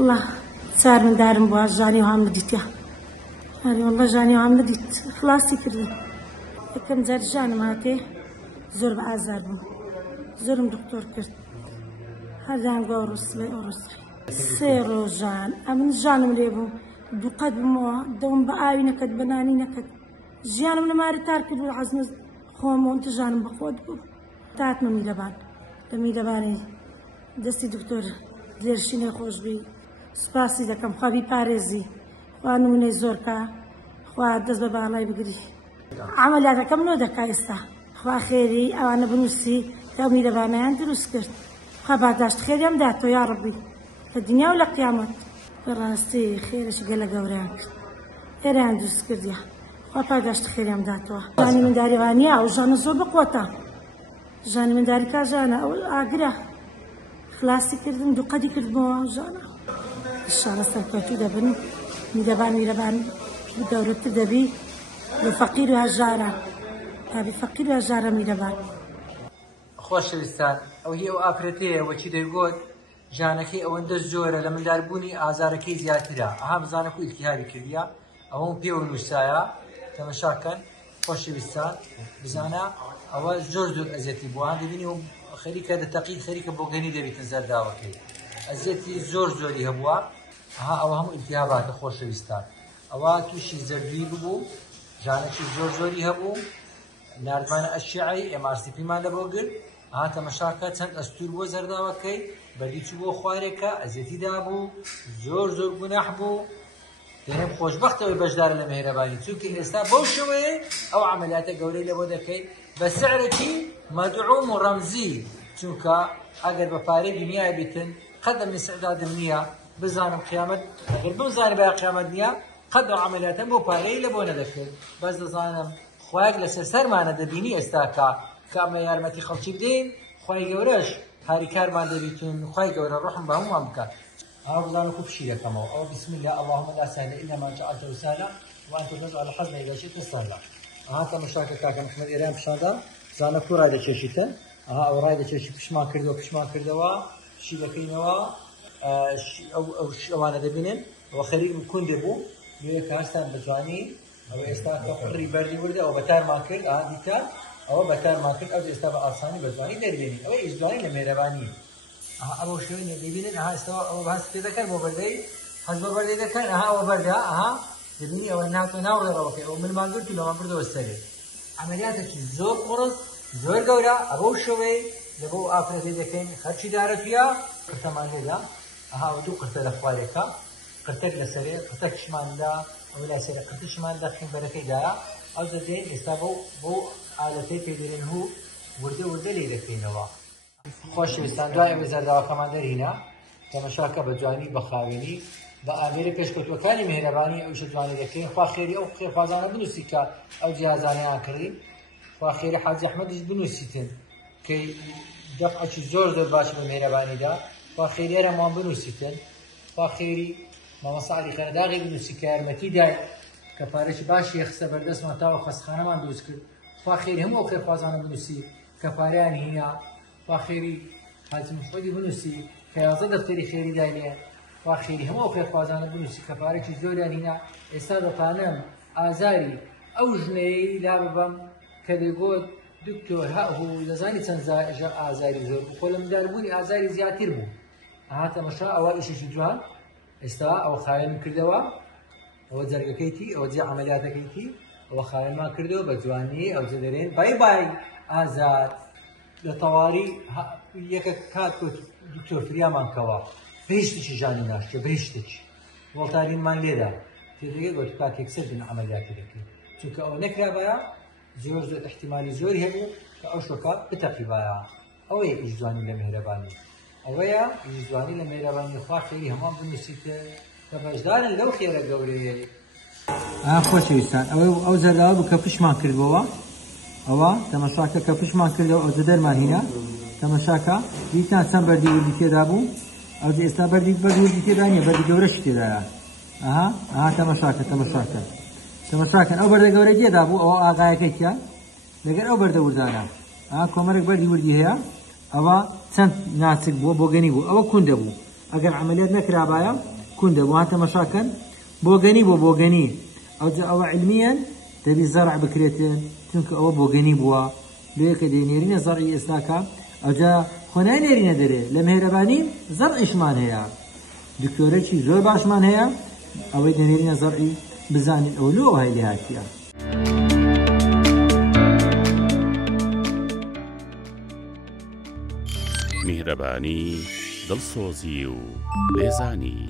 والله صار من دارم بوا جاني وهم نديتها يعني والله جاني وهم نديت خلاصي كردي كم زار جاني ماتي زور بعازار بو زورم دكتور كرت هذا عن قورس سيرو جان أمن جانم ليبو بقد بمو دوم بآوي نكد بناني نكد جيانم لماري تاركد والعزم خوم وانت جانم بخود بو تاعت ممي دباني دستي دكتور ديرشيني خوش بي سپاسی دەکەم خوا بیپارێزی خوا نمونەی زۆرکە خوا دەست بە باڵای بگری عەمەلیاتەکەم نۆ دەکا ئێستا خوا خێری ئەوانە بنووسی کە ئەو میرەبانەیان دروست کرد خوا باداشت خێریان داتەوە یا ڕەبی لە دنیا و لە قیامەت بەڕاستی خێرەشی گەلە گەورەیان کرد خێریان دروست کردیە خوا پاداشت خێریان داتەوە ژانی منداریوانیە ئەو ژانە زۆر بقوتە ژانی منداری کا ژانە ئەو ئاگرە خلاصی کردم دوو قەدی کردمەوە ژانە إنشاءالله سركوتي دبن ميدبان بدورت دبي لفقير هجارة هذه فقير هجارة ميدبان خوش وستان أو هي وآفرتيه وشي يقول جانكي أو اندز جورة لمن داربوني آزاركي زياترا أهم زانكو التهابي كرديا أو بيو نوسايا تمشاكن خوش وستان بزانا أو جوردو أزيتي بوان دبيني خليك هذا تقييد خليك بوغني دبي تنزل داوكي أزيتي زوري هبوا ها أو هم التهابات خوش وستان أو توشي زردوي ببو جانكي زوري هبو ناردمان الشيعي MRCP ما لبوغل ها تمشاكا تند أستور بو زرداوكي بدي تشبو خواركا أزيتي دابو زور گناح بو تنم خوشبخت أو بجدار المهرباني تشوكي إستا بوشوي أو عمليات قولي لبودكي بسعركي مدعوم ورمزي تشوكا أقل بفاري دنيا بيتن قدم من استعداد النية بزانم قيامت غير بمزانم بها قيامت نية قدم عمليات بو باري لبونا دكتور بس زانم خواهق لسرسر معنا دبيني استاكا كاما يارمتي خلشي بدين خواهي قورش هاري كار ما دبيتون خواهي قورا روحهم بهم وامكا أرضان خوب شيء كمو أو بسم الله اللهم لا سهل إلا ما جعلته سهلا وأنت تجعل الحزن إذا شئت سهلا هذا مشاكل كاكا محمد إيران بشاندا زانا كو رايدا تشيشيتن أو رايدا تشيشي بشمان كردوا شي لكينوا أو شوانا دبينن وخليل بكون دبو يوك هستان بجواني أو استاكا حري بردي ورده أو بتار ماكل ديتا أو بتار ماكل أو استاكا أرساني بجواني دربيني أو إجواني لمهرباني أبو شوين دبينن استوا أو بس تذكر بوبردي حسب بردي ذكر أو بردا دبيني أو الناس ناوي روكي أو من ما قلت له ما بردو السرير عملياتك زور قرص زور جورا أبو شوي لبو آفرتي ذكين خدش دار فيها كتمان لا ودو قتل أخوالك قتل لسرير قتل شمال لا أو لا سرير قتل شمال لا خين بركة دا أو زين استبو بو عادتي تدرين هو ورده لي ذكينوا خوش وستان دوای وزرداوا کماندر هنا تماشاکە بە جوانی بەخاوێنی بە ئامێرە پێشکەوتوەکانی مهرەبانی ئەوش جوانی دەکەین خوا خێری ئەو خێرخوازانە بنووسی کە ئەو جیازانەیان کردی خوا خێری حاجی ئەحمەدیش بنووسیتن کە دەفعەکی زۆر باش بە مهرەبانیدا خوا خێری هەرەمان بنووسیتن خوا خێری مامۆستا عەلی خەنەداغی بنووسی کە یارمەتی دای کە پارەی باشی خستە بەردەستمان تاوە خەستەخانەمان دروست کرد خوا خێری هەموو ئەو خێرخوازانە بنووسی کە پارەیان هینە خيري حاجم محمودي بنوسي كيازة دفتري خيري داينية وخيري هم أو خير خوازانا بنوسي كفارك زوريان هنا استاذ قانم آزاري أو جني لا ببم كذا يقول دكتور ها هو لزاني تنزا آزاري زور وكل مداربوني آزاري زياتير بو هاتا مشروع أو إيش شجوان استوا أو خاين كردوا أو زرقكيتي أو زي عملياتكيتي أو خاين ما كردوا بجواني أو زدرين باي آزار لطواري يك كات دكتور فريامان كوا بهشتش جاني ناشته بهشتش والتارين ما ليدا تيجي قلت كاك يكسر من عمليات ذكي شوك أو نكرة بيا زور احتمالي زور هبو كأشوكا بتقي بيا أو يجزاني لمهرباني أو يجزاني لمهرباني خاطري هم بنسيت فمجدان لو خير قولي خوش ويسان أو زرقاء بكفش ما كردوا أوا تماشاكا كفش ما كردوا أو زدر ما هنا تماشاكا ديتنا سام بردي ولدي دابو أو دي استا بردي ولدي دانية بردي جورش تدا تماشاكا أو بردي جورش دابو أو آغايا كيكيا لكن أو بردي وردانا كومرك بردي ولدي هيا أوا سنت ناسك بو بوغني بو أو كون دابو ئەگەر عملیات نەکرابایە کون دەبوو تەماشاکەن بۆگەنی بۆ بۆگەنی ئەوە علمیان دەبی زەرع بکرێتن چونکە ئەوە بۆگەنی بووە لێکە دێنێرینە زەرعی ئێستاکە ئەوجا خۆنای نێرینە دەرێ لە مێرەبانی زەرعیشمان هەیە دکتۆرێکی زۆر باشمان هەیە ئەوەی دەنێرینە زەرعی بزانین ئەو لۆ هەی لێ هاتیە. میهرەبانی دڵسۆزی و لێزانی